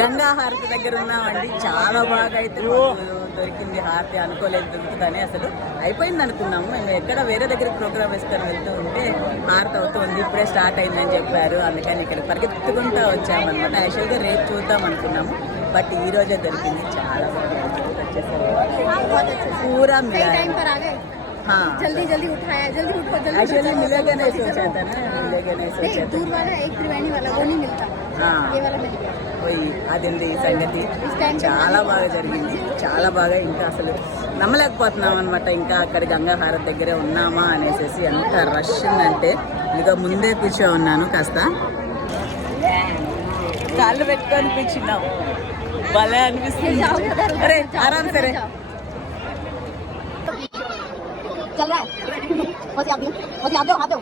గంగా హారతి దగ్గర ఉన్నామండి. చాలా బాగా అయితే దొరికింది హారతి. అనుకోలేదు దొరుకుతుందని. అసలు అయిపోయింది అనుకున్నాము. మేము ఎక్కడ వేరే దగ్గర ప్రోగ్రామ్ వేసుకొని వెళ్తూ ఉంటే హారతి అవుతుంది, ఇప్పుడే స్టార్ట్ అయిందని చెప్పారు. అందుకని ఇక్కడ పరిగెత్తుకుంటూ వచ్చామన్నమాట. యాక్చువల్గా రేపు చూద్దాం అనుకున్నాము, బట్ ఈ రోజే దొరికింది. చాలా బాగా పూరా हाँ जल्दी जल्दी उठाया, जल्दी उठो, जल्दी एक्चुअली मिलेगा नहीं सोचा था ना, मिलेगा नहीं सोचा था. दूर वाला एक त्रिवेणी वाला वो नहीं मिलता. ये वाला मिल गया. పోయి అదింది ఈ సంగతి. చాలా బాగా జరిగింది, చాలా బాగా. ఇంకా అసలు నమ్మలేకపోతున్నాం అనమాట. ఇంకా అక్కడ గంగా హారతి దగ్గరే ఉన్నామా అనేసి. ఎంత రష్ ఉందంటే ఇక ముందే కూర్చో ఉన్నాను. కాస్త కాళ్ళు పెట్టుకొని కూర్చున్నాం. భలే అనిపిస్తుంది. అరే ఆరాం సరే. चल रहा है, हाथ दो, हाथ दो.